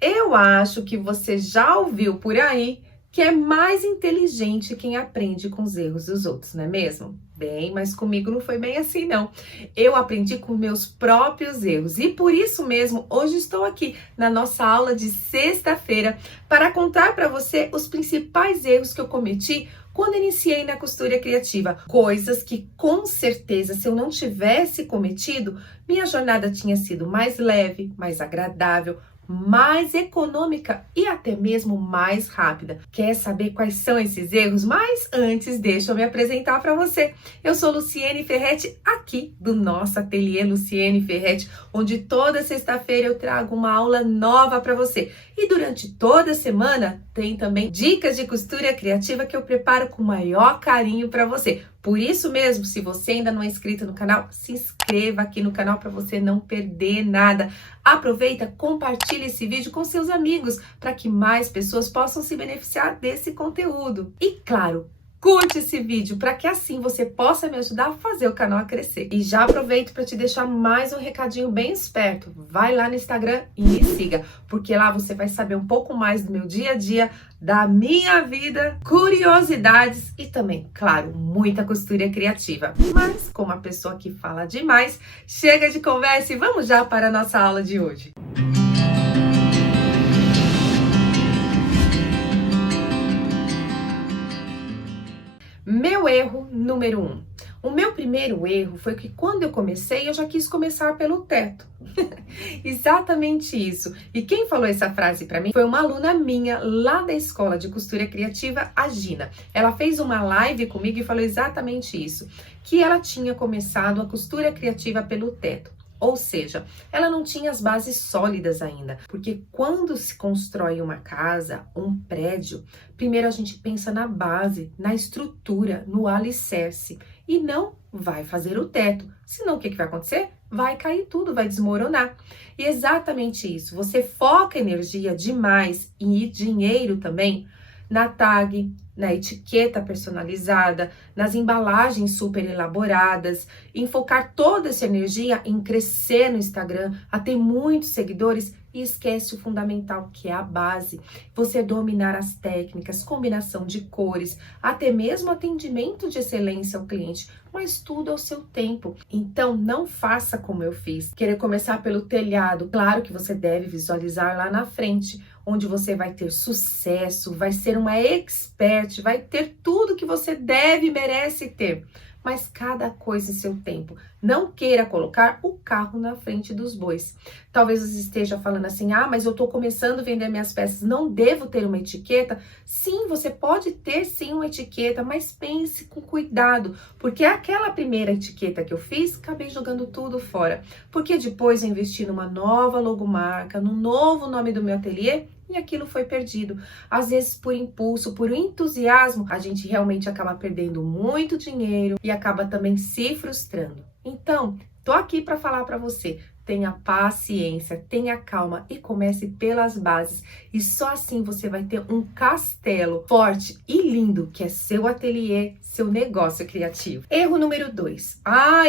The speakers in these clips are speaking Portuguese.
Eu acho que você já ouviu por aí que é mais inteligente quem aprende com os erros dos outros, não é mesmo? Bem, mas comigo não foi bem assim, não. Eu aprendi com meus próprios erros e por isso mesmo hoje estou aqui na nossa aula de sexta-feira para contar para você os principais erros que eu cometi quando iniciei na costura criativa. Coisas que com certeza, se eu não tivesse cometido, minha jornada tinha sido mais leve, mais agradável, mais econômica e até mesmo mais rápida. Quer saber quais são esses erros? Mas antes, deixa eu me apresentar para você. Eu sou Luciene Ferretti, aqui do nosso ateliê Luciene Ferretti, onde toda sexta-feira eu trago uma aula nova para você. E durante toda a semana tem também dicas de costura criativa que eu preparo com o maior carinho para você. Por isso mesmo, se você ainda não é inscrito no canal, se inscreva aqui no canal para você não perder nada. Aproveita, compartilhe esse vídeo com seus amigos para que mais pessoas possam se beneficiar desse conteúdo. E claro, curte esse vídeo para que assim você possa me ajudar a fazer o canal crescer. E já aproveito para te deixar mais um recadinho bem esperto. Vai lá no Instagram e me siga, porque lá você vai saber um pouco mais do meu dia a dia, da minha vida, curiosidades e também, claro, muita costura criativa. Mas, como a pessoa que fala demais, chega de conversa e vamos já para a nossa aula de hoje. Meu erro número 1. O meu primeiro erro foi que quando eu comecei, eu já quis começar pelo teto. Exatamente isso. E quem falou essa frase para mim foi uma aluna minha lá da escola de costura criativa, a Gina. Ela fez uma live comigo e falou exatamente isso, que ela tinha começado a costura criativa pelo teto. Ou seja, ela não tinha as bases sólidas ainda, porque quando se constrói uma casa, um prédio, primeiro a gente pensa na base, na estrutura, no alicerce e não vai fazer o teto. Senão o que vai acontecer? Vai cair tudo, vai desmoronar. E exatamente isso, você foca energia demais e dinheiro também na tag, na etiqueta personalizada, nas embalagens super elaboradas, em focar toda essa energia em crescer no Instagram, a ter muitos seguidores e esquece o fundamental, que é a base. Você dominar as técnicas, combinação de cores, até mesmo atendimento de excelência ao cliente, mas tudo ao seu tempo. Então, não faça como eu fiz, querer começar pelo telhado. Claro que você deve visualizar lá na frente, onde você vai ter sucesso, vai ser uma expert, vai ter tudo que você deve e merece ter. Mas cada coisa em seu tempo. Não queira colocar o carro na frente dos bois. Talvez você esteja falando assim, mas eu estou começando a vender minhas peças, não devo ter uma etiqueta? Sim, você pode ter sim uma etiqueta, mas pense com cuidado, porque aquela primeira etiqueta que eu fiz, acabei jogando tudo fora. Porque depois eu investi numa nova logomarca, num novo nome do meu ateliê, e aquilo foi perdido. Às vezes, por impulso, por entusiasmo, a gente realmente acaba perdendo muito dinheiro e acaba também se frustrando. Então, tô aqui para falar para você. Tenha paciência, tenha calma e comece pelas bases. E só assim você vai ter um castelo forte e lindo, que é seu ateliê, seu negócio criativo. Erro número 2.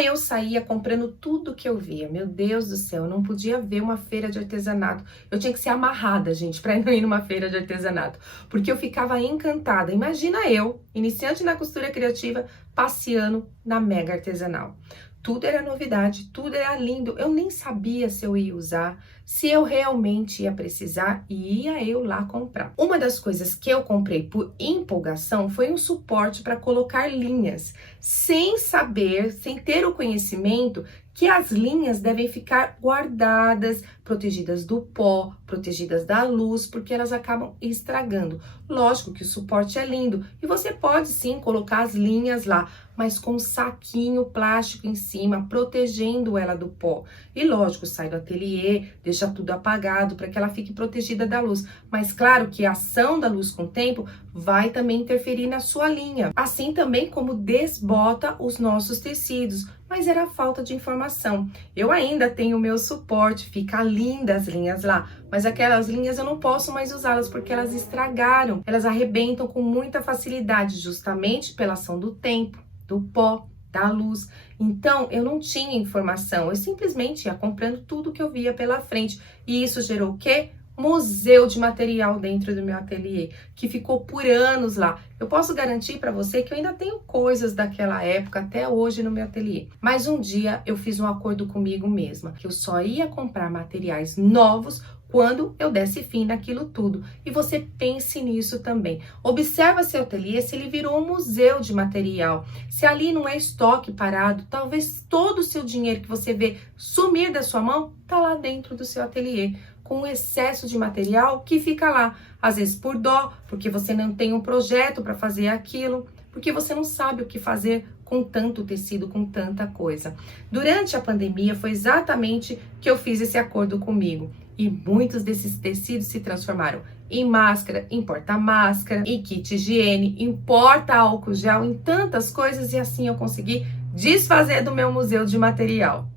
Eu saía comprando tudo que eu via. Meu Deus do céu, eu não podia ver uma feira de artesanato. Eu tinha que ser amarrada, gente, para não ir numa feira de artesanato. Porque eu ficava encantada. Imagina eu, iniciante na costura criativa, passeando na mega artesanal. Tudo era novidade, tudo era lindo. Eu nem sabia se eu ia usar, se eu realmente ia precisar e ia eu lá comprar. Uma das coisas que eu comprei por empolgação foi um suporte para colocar linhas, sem saber, sem ter o conhecimento que as linhas devem ficar guardadas, protegidas do pó, protegidas da luz, porque elas acabam estragando. Lógico que o suporte é lindo e você pode sim colocar as linhas lá, mas com um saquinho plástico em cima, protegendo ela do pó. E lógico, sai do ateliê, deixa tudo apagado para que ela fique protegida da luz. Mas claro que a ação da luz com o tempo vai também interferir na sua linha. Assim também como desbota os nossos tecidos. Mas era falta de informação. Eu ainda tenho o meu suporte, fica linda as linhas lá, mas aquelas linhas eu não posso mais usá-las porque elas estragaram, elas arrebentam com muita facilidade, justamente pela ação do tempo, do pó, da luz. Então, eu não tinha informação, eu simplesmente ia comprando tudo que eu via pela frente. E isso gerou o quê? museu de material dentro do meu ateliê, que ficou por anos lá. Eu posso garantir para você que eu ainda tenho coisas daquela época até hoje no meu ateliê. Mas um dia eu fiz um acordo comigo mesma, que eu só ia comprar materiais novos quando eu desse fim naquilo tudo. E você pense nisso também. Observa seu ateliê se ele virou um museu de material. Se ali não é estoque parado, talvez todo o seu dinheiro que você vê sumir da sua mão tá lá dentro do seu ateliê, com um excesso de material que fica lá, às vezes por dó, porque você não tem um projeto para fazer aquilo, porque você não sabe o que fazer com tanto tecido, com tanta coisa. Durante a pandemia foi exatamente que eu fiz esse acordo comigo. E muitos desses tecidos se transformaram em máscara, em porta-máscara, em kit higiene, em porta-álcool gel, em tantas coisas, e assim eu consegui desfazer do meu museu de material.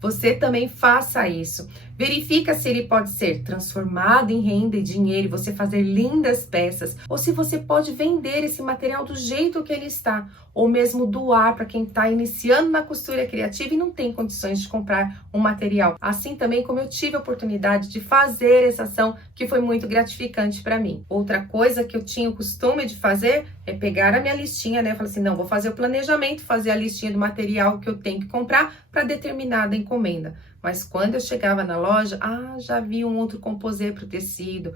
Você também faça isso. Verifica se ele pode ser transformado em renda e dinheiro e você fazer lindas peças, ou se você pode vender esse material do jeito que ele está, ou mesmo doar para quem está iniciando na costura criativa e não tem condições de comprar um material. Assim também como eu tive a oportunidade de fazer essa ação, que foi muito gratificante para mim. Outra coisa que eu tinha o costume de fazer é pegar a minha listinha, né? Eu falei assim, não, vou fazer o planejamento, fazer a listinha do material que eu tenho que comprar para determinada encomenda. Mas quando eu chegava na loja, já vi um outro composê para o tecido.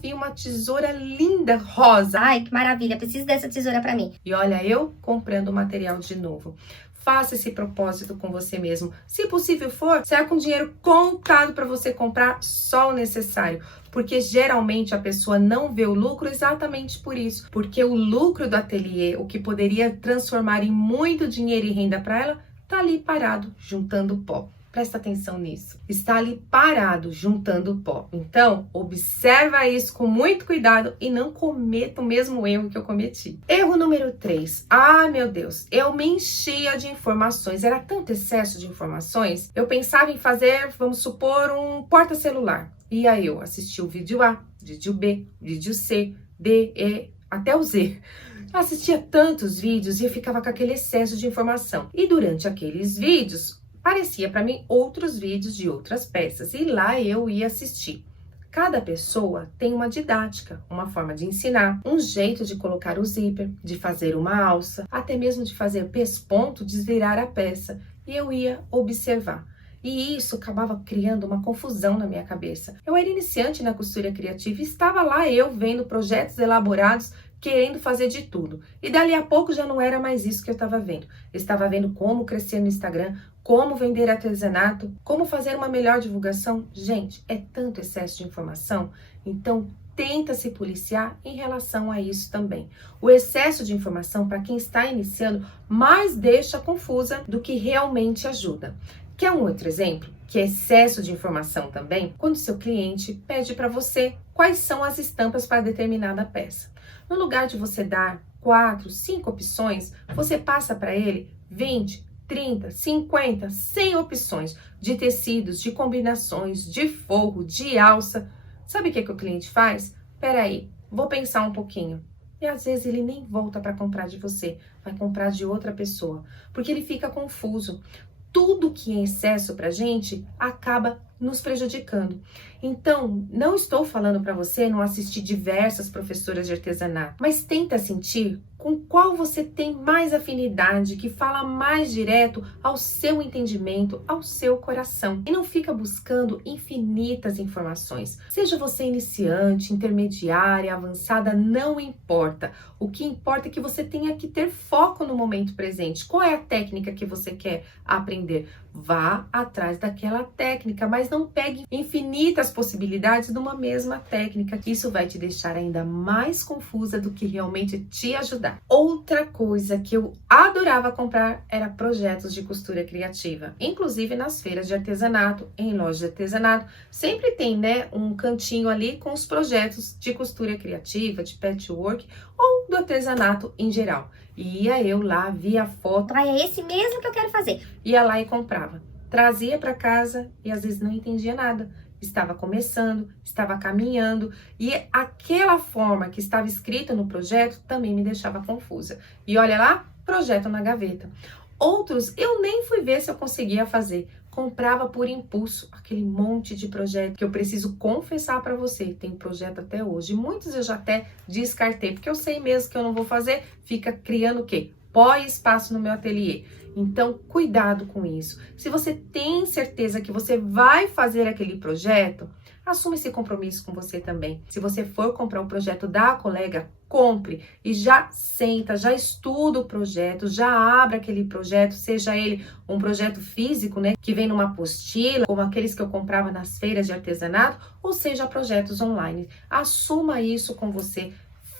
Vi uma tesoura linda, rosa. Ai, que maravilha, preciso dessa tesoura para mim. E olha, eu comprando o material de novo. Faça esse propósito com você mesmo. Se possível for, será com dinheiro contado para você comprar só o necessário. Porque geralmente a pessoa não vê o lucro exatamente por isso. Porque o lucro do ateliê, o que poderia transformar em muito dinheiro e renda para ela, tá ali parado, juntando pó. Presta atenção nisso. Está ali parado, juntando pó. Então, observa isso com muito cuidado e não cometa o mesmo erro que eu cometi. Erro número 3. Meu Deus, eu me enchia de informações. Era tanto excesso de informações. Eu pensava em fazer, vamos supor, um porta-celular. E aí eu assisti o vídeo A, vídeo B, vídeo C, D, E, até o Z. Eu assistia tantos vídeos e eu ficava com aquele excesso de informação. E durante aqueles vídeos, aparecia para mim outros vídeos de outras peças e lá eu ia assistir. Cada pessoa tem uma didática, uma forma de ensinar, um jeito de colocar o zíper, de fazer uma alça, até mesmo de fazer pesponto, desvirar a peça. E eu ia observar. E isso acabava criando uma confusão na minha cabeça. Eu era iniciante na costura criativa e estava lá eu vendo projetos elaborados, querendo fazer de tudo. E dali a pouco já não era mais isso que eu estava vendo. Eu estava vendo como crescer no Instagram, como vender artesanato, como fazer uma melhor divulgação. Gente, é tanto excesso de informação, então tenta se policiar em relação a isso também. O excesso de informação, para quem está iniciando, mais deixa confusa do que realmente ajuda. Quer um outro exemplo? Que é excesso de informação também? Quando seu cliente pede para você quais são as estampas para determinada peça. No lugar de você dar 4, 5 opções, você passa para ele 20, 30, 50, 100 opções de tecidos, de combinações, de forro, de alça. Sabe o que o cliente faz? Peraí, vou pensar um pouquinho. E às vezes ele nem volta para comprar de você, vai comprar de outra pessoa, porque ele fica confuso. Tudo que é excesso pra gente acaba nos prejudicando. Então, não estou falando para você não assistir diversas professoras de artesanato, mas tenta sentir com qual você tem mais afinidade, que fala mais direto ao seu entendimento, ao seu coração. E não fica buscando infinitas informações. Seja você iniciante, intermediária, avançada, não importa. O que importa é que você tenha que ter foco no momento presente. Qual é a técnica que você quer aprender? Vá atrás daquela técnica, mas não pegue infinitas possibilidades de uma mesma técnica. Isso vai te deixar ainda mais confusa do que realmente te ajudar. Outra coisa que eu adorava comprar era projetos de costura criativa. Inclusive nas feiras de artesanato, em lojas de artesanato, sempre tem, né, um cantinho ali com os projetos de costura criativa, de patchwork ou do artesanato em geral. E ia eu lá, via a foto. É esse mesmo que eu quero fazer. Ia lá e comprava. Trazia para casa e às vezes não entendia nada. Estava começando, estava caminhando e aquela forma que estava escrita no projeto também me deixava confusa. E olha lá, projeto na gaveta. Outros eu nem fui ver se eu conseguia fazer, comprava por impulso aquele monte de projeto que eu preciso confessar para você, tem projeto até hoje. Muitos eu já até descartei, porque eu sei mesmo que eu não vou fazer, fica criando o quê? Pó e espaço no meu ateliê. Então, cuidado com isso. Se você tem certeza que você vai fazer aquele projeto, assuma esse compromisso com você também. Se você for comprar um projeto da colega, compre e já senta, já estuda o projeto, já abre aquele projeto, seja ele um projeto físico, né, que vem numa apostila, como aqueles que eu comprava nas feiras de artesanato, ou seja, projetos online. Assuma isso com você.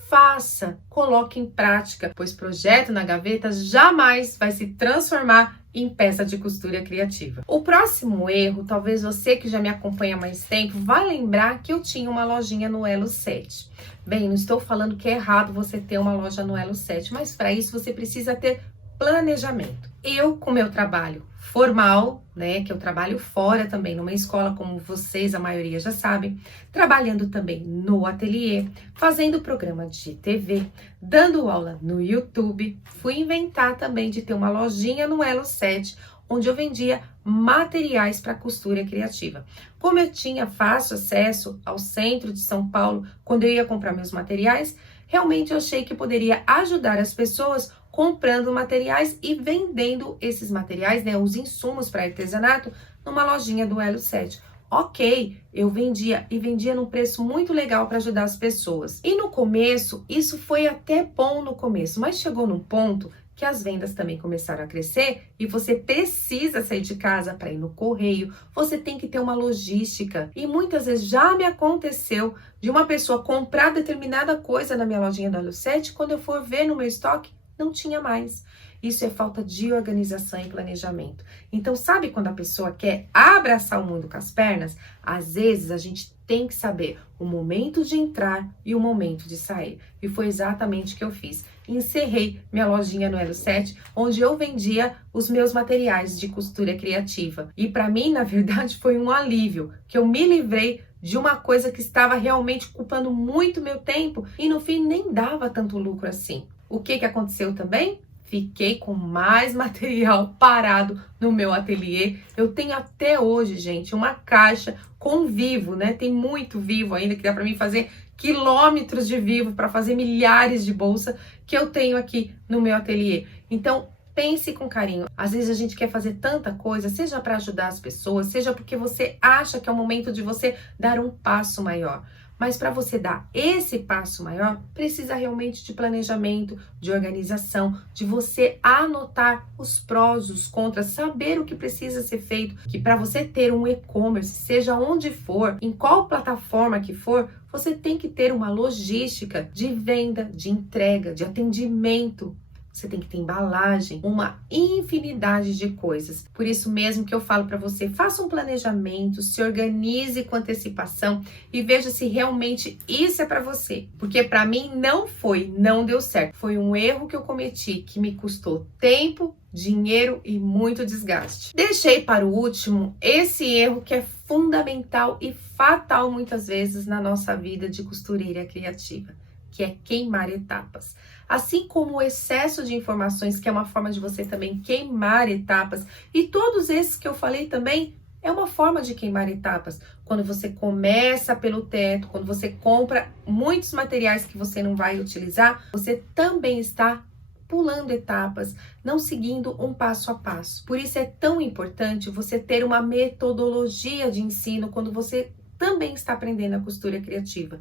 Faça, coloque em prática, pois projeto na gaveta jamais vai se transformar em peça de costura criativa. O próximo erro, talvez você que já me acompanha há mais tempo, vai lembrar que eu tinha uma lojinha no Elo 7. Bem, não estou falando que é errado você ter uma loja no Elo 7, mas para isso você precisa ter planejamento. Eu, com meu trabalho formal, né, que eu trabalho fora também numa escola, como vocês, a maioria já sabem, trabalhando também no ateliê, fazendo programa de TV, dando aula no YouTube, fui inventar também de ter uma lojinha no Elo 7, onde eu vendia materiais para costura criativa. Como eu tinha fácil acesso ao centro de São Paulo, quando eu ia comprar meus materiais, realmente eu achei que poderia ajudar as pessoas comprando materiais e vendendo esses materiais, né, os insumos para artesanato, numa lojinha do Elo 7. Ok, eu vendia e vendia num preço muito legal para ajudar as pessoas. E no começo, isso foi até bom no começo, mas chegou num ponto que as vendas também começaram a crescer e você precisa sair de casa para ir no correio, você tem que ter uma logística. E muitas vezes já me aconteceu de uma pessoa comprar determinada coisa na minha lojinha do Elo 7, quando eu for ver no meu estoque, não tinha mais. Isso é falta de organização e planejamento. Então, sabe quando a pessoa quer abraçar o mundo com as pernas? Às vezes, a gente tem que saber o momento de entrar e o momento de sair. E foi exatamente o que eu fiz. Encerrei minha lojinha no Elo 7, onde eu vendia os meus materiais de costura criativa. E para mim, na verdade, foi um alívio, que eu me livrei de uma coisa que estava realmente ocupando muito meu tempo e no fim nem dava tanto lucro assim. O que aconteceu também? Fiquei com mais material parado no meu ateliê. Eu tenho até hoje, gente, uma caixa com vivo, né? Tem muito vivo ainda, que dá para mim fazer quilômetros de vivo para fazer milhares de bolsas que eu tenho aqui no meu ateliê. Então, pense com carinho. Às vezes a gente quer fazer tanta coisa, seja para ajudar as pessoas, seja porque você acha que é o momento de você dar um passo maior. Mas para você dar esse passo maior, precisa realmente de planejamento, de organização, de você anotar os prós, os contras, saber o que precisa ser feito. Que para você ter um e-commerce, seja onde for, em qual plataforma que for, você tem que ter uma logística de venda, de entrega, de atendimento. Você tem que ter embalagem, uma infinidade de coisas. Por isso mesmo que eu falo para você, faça um planejamento, se organize com antecipação e veja se realmente isso é para você. Porque para mim não deu certo. Foi um erro que eu cometi que me custou tempo, dinheiro e muito desgaste. Deixei para o último esse erro que é fundamental e fatal muitas vezes na nossa vida de costureira criativa, que é queimar etapas. Assim como o excesso de informações, que é uma forma de você também queimar etapas, e todos esses que eu falei também é uma forma de queimar etapas. Quando você começa pelo teto, quando você compra muitos materiais que você não vai utilizar, você também está pulando etapas, não seguindo um passo a passo. Por isso é tão importante você ter uma metodologia de ensino quando você também está aprendendo a costura criativa.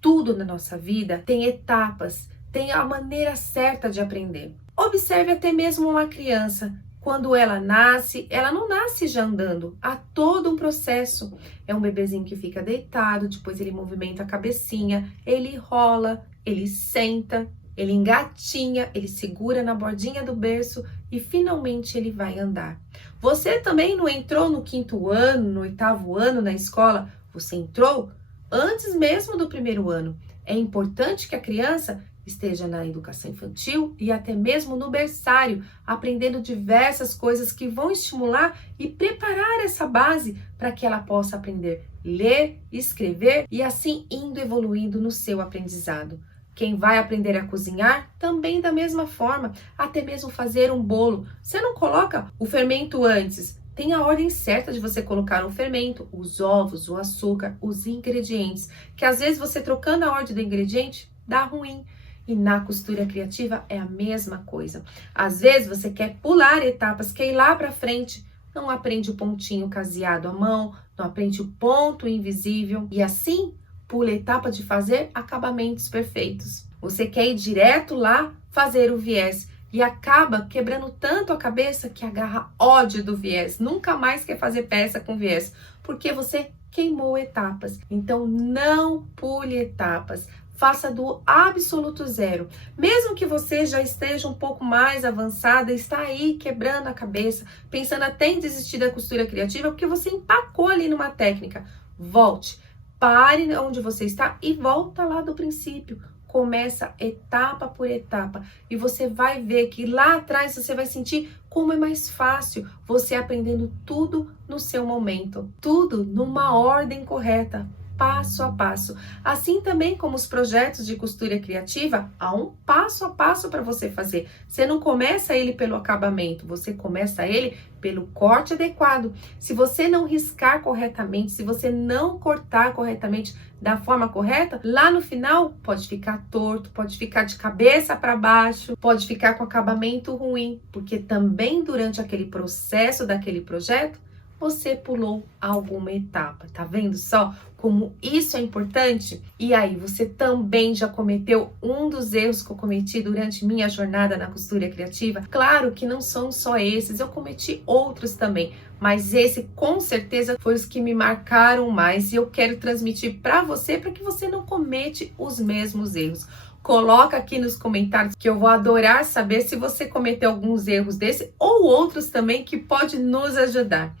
Tudo na nossa vida tem etapas, tem a maneira certa de aprender. Observe até mesmo uma criança. Quando ela nasce, ela não nasce já andando. Há todo um processo. É um bebezinho que fica deitado, depois ele movimenta a cabecinha, ele rola, ele senta, ele engatinha, ele segura na bordinha do berço e finalmente ele vai andar. Você também não entrou no 5º ano, no 8º ano na escola? Você entrou antes mesmo do 1º ano. É importante que a criança esteja na educação infantil e até mesmo no berçário, aprendendo diversas coisas que vão estimular e preparar essa base para que ela possa aprender a ler, escrever e assim indo evoluindo no seu aprendizado. Quem vai aprender a cozinhar também da mesma forma, até mesmo fazer um bolo. Você não coloca o fermento antes, tem a ordem certa de você colocar o fermento, os ovos, o açúcar, os ingredientes, que às vezes você trocando a ordem do ingrediente dá ruim. E na costura criativa é a mesma coisa. Às vezes você quer pular etapas, quer ir lá para frente, não aprende o pontinho caseado à mão, não aprende o ponto invisível e assim pula a etapa de fazer acabamentos perfeitos. Você quer ir direto lá fazer o viés e acaba quebrando tanto a cabeça que agarra ódio do viés, nunca mais quer fazer peça com viés, porque você queimou etapas. Então não pule etapas. Faça do absoluto zero. Mesmo que você já esteja um pouco mais avançada, está aí quebrando a cabeça, pensando até em desistir da costura criativa, porque você empacou ali numa técnica. Volte, pare onde você está e volta lá do princípio. Começa etapa por etapa e você vai ver que lá atrás você vai sentir como é mais fácil você aprendendo tudo no seu momento, tudo numa ordem correta, passo a passo. Assim também como os projetos de costura criativa, há um passo a passo para você fazer. Você não começa ele pelo acabamento, você começa ele pelo corte adequado. Se você não riscar corretamente, se você não cortar corretamente da forma correta, lá no final pode ficar torto, pode ficar de cabeça para baixo, pode ficar com acabamento ruim, porque também durante aquele processo daquele projeto, você pulou alguma etapa. Tá vendo só como isso é importante? E aí, você também já cometeu um dos erros que eu cometi durante minha jornada na costura criativa? Claro que não são só esses, eu cometi outros também, mas esse com certeza foi os que me marcaram mais e eu quero transmitir para você que você não comete os mesmos erros. Coloca aqui nos comentários que eu vou adorar saber se você cometeu alguns erros desse ou outros também que pode nos ajudar.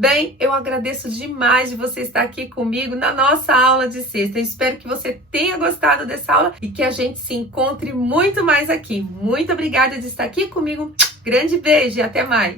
Bem, eu agradeço demais de você estar aqui comigo na nossa aula de sexta. Eu espero que você tenha gostado dessa aula e que a gente se encontre muito mais aqui. Muito obrigada de estar aqui comigo. Grande beijo e até mais!